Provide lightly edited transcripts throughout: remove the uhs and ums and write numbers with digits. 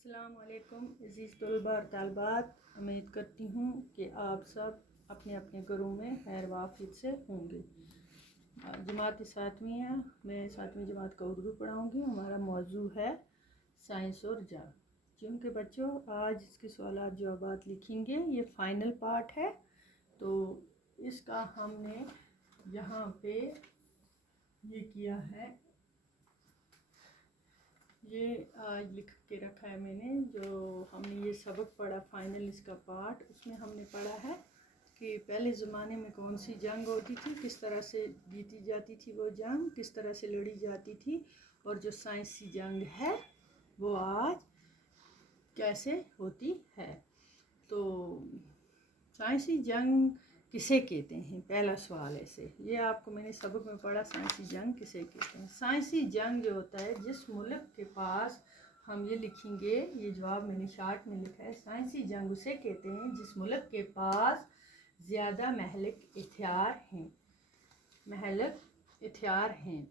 अस्सलाम वालेकुम अज़ीज़ तलबा और तालबात, उम्मीद करती हूँ कि आप सब अपने अपने घरों में खैर वाफियत से होंगे। जमात सातवीं है, मैं सातवीं जमात का उर्दू पढ़ाऊँगी। हमारा मौजू है साइंस और जंग। क्योंकि बच्चों आज इसके सवालात जवाबात लिखेंगे, ये फ़ाइनल पार्ट है, तो इसका हमने यहाँ पे ये किया है, ये आज लिख के रखा है मैंने। जो हमने ये सबक पढ़ा फाइनल इसका पार्ट, उसमें हमने पढ़ा है कि पहले ज़माने में कौन सी जंग होती थी, किस तरह से जीती जाती थी वो जंग, किस तरह से लड़ी जाती थी, और जो साइंसी जंग है वो आज कैसे होती है। तो साइंसी जंग किसे कहते हैं, पहला सवाल ऐसे, ये आपको मैंने सबक में पढ़ा, साइंसी जंग किसे कहते हैं। साइंसी जंग जो होता है, जिस मुल्क के पास, हम ये लिखेंगे, ये जवाब मैंने शार्ट में लिखा है, साइंसी जंग उसे कहते हैं जिस मुल्क के पास ज़्यादा महलिक हथियार हैं। महलिक हथियार हैं,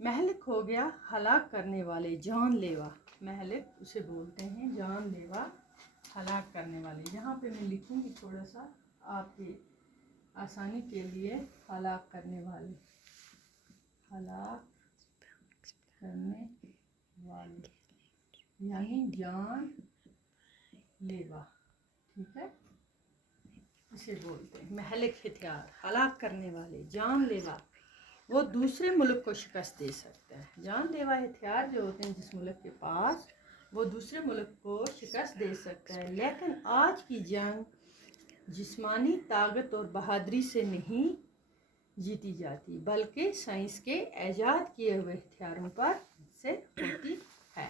महलिक हो गया हलाक करने वाले, जानलेवा, महलिक उसे बोलते हैं जानलेवा, हलाक करने वाले। यहाँ पे मैं लिखूंगी थोड़ा सा आपकी आसानी के लिए, हलाक करने वाले, हलाक करने वाले यानी जान लेवा, ठीक है, इसे बोलते हैं महलिक हथियार। हलाक करने वाले, जान लेवा, वो दूसरे मुल्क को शिकस्त दे सकता है। जान लेवा हथियार जो होते हैं जिस मुल्क के पास, वो दूसरे मुल्क को शिकस्त दे सकता है। लेकिन आज की जंग जिस्मानी ताकत और बहादुरी से नहीं जीती जाती, बल्कि साइंस के ऐजाद किए हुए हथियारों पर से होती है।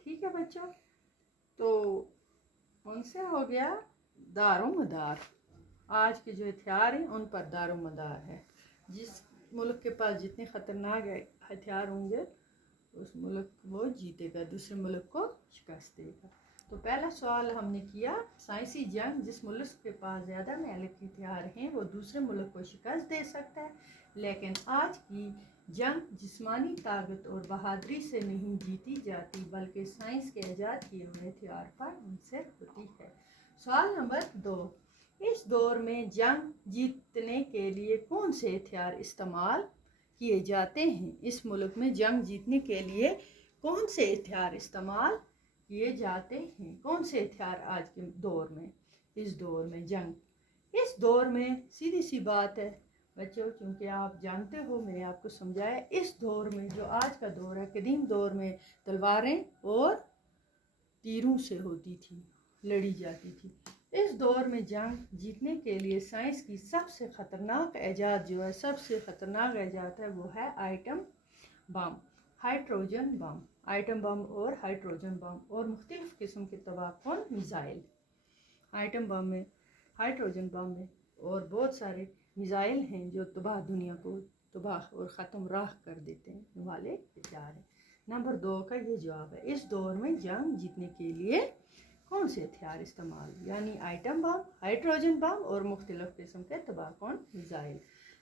ठीक है बच्चों, तो उनसे हो गया दारो मदार। आज के जो हथियार हैं उन पर दारो मदार है। जिस मुल्क के पास जितने ख़तरनाक हथियार होंगे उस मुल्क वो जीतेगा, दूसरे मुल्क को शिकस्त देगा। तो पहला सवाल हमने किया, साइंसी जंग जिस मुल्क के पास ज़्यादा महलिक हथियार हैं वो दूसरे मुल्क को शिकस्त दे सकता है, लेकिन आज की जंग जिस्मानी ताकत और बहादुरी से नहीं जीती जाती, बल्कि साइंस के ईजाद किए हुए हथियार पर उनसे होती है। सवाल नंबर 2, इस दौर में जंग जीतने के लिए कौन से हथियार इस्तेमाल किए जाते हैं। इस मुल्क में जंग जीतने के लिए कौन से हथियार इस्तेमाल किए जाते हैं, कौन से हथियार आज के दौर में, इस दौर में जंग, इस दौर में सीधी सी बात है बच्चों, क्योंकि आप जानते हो मैंने आपको समझाया, इस दौर में जो आज का दौर है, कदीम दौर में तलवारें और तीरों से होती थी, लड़ी जाती थी। इस दौर में जंग जीतने के लिए साइंस की सबसे ख़तरनाक ईजाद जो है, सबसे ख़तरनाक ईजाद है, वो है item bomb, hydrogen bomb, item bomb और हाइड्रोजन बम, और मुख्तलिफ़ किस्म के तबाहकुन मिज़ाइल। आइटम बम में, हाइड्रोजन बम में और बहुत सारे मिज़ाइल हैं जो तबाह, दुनिया को तबाह और ख़त्म राह कर देते हैं वाले हथियार हैं। नंबर 2 का ये जवाब है, इस दौर में जंग जीतने के लिए कौन से हथियार इस्तेमाल, यानी आइटम बम, हाइड्रोजन बम और मुख्तलिफ़ किस्म के तबाहकुन मिज़ाइल।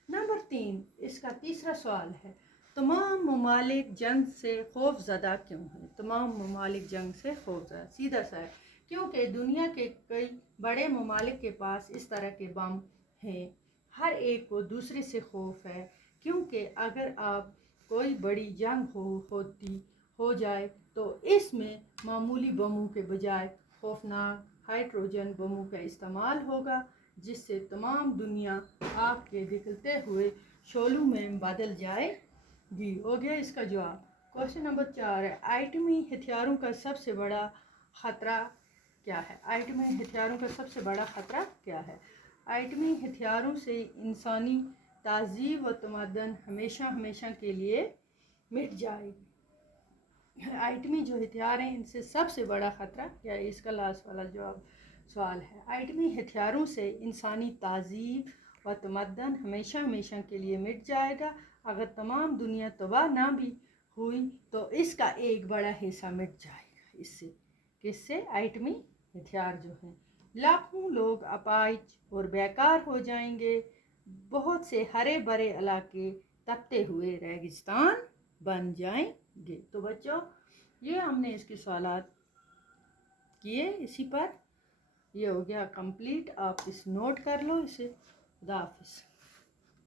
नंबर 3, इसका तीसरा सवाल है, तमाम ममालिक जंग से खौफज़दा क्यों हैं। तमाम ममालिक जंग से खौफज़दा सीधा सा है, क्योंकि दुनिया के कई बड़े ममालिक के पास इस तरह के बम हैं, हर एक को दूसरे से खौफ है। क्योंकि अगर आप कोई बड़ी जंग हो जाए तो इसमें मामूली बमों के बजाय खौफनाक हाइड्रोजन बमों का इस्तेमाल होगा, जिससे तमाम दुनिया आपके निकलते हुए शोलों में बदल जाएगी। हो गया इसका जवाब। क्वेश्चन नंबर 4 है, आइटमी हथियारों का सबसे बड़ा ख़तरा क्या है। आइटमी हथियारों का सबसे बड़ा ख़तरा क्या है। आइटमी हथियारों से इंसानी तहज़ीब व तमद्दुन हमेशा हमेशा के लिए मिट जाएगी। आइटमी जो हथियार हैं इनसे सबसे बड़ा ख़तरा क्या है, इसका लास्ट वाला जवाब सवाल है। आइटमी हथियारों से इंसानी तहज़ीब व तमद्दुन हमेशा हमेशा के लिए मिट जाएगा। अगर तमाम दुनिया तबाह ना भी हुई तो इसका एक बड़ा हिस्सा मिट जाएगा। इससे किससे, आइटमी हथियार जो हैं। लाखों लोग अपाहिज और बेकार हो जाएंगे, बहुत से हरे भरे इलाके तपते हुए रेगिस्तान बन जाएंगे। तो बच्चों ये हमने इसके सवालात کیے اسی پر. یہ ہو گیا کمپلیٹ. آپ اس نوٹ کر لو اسے. خدا حافظ.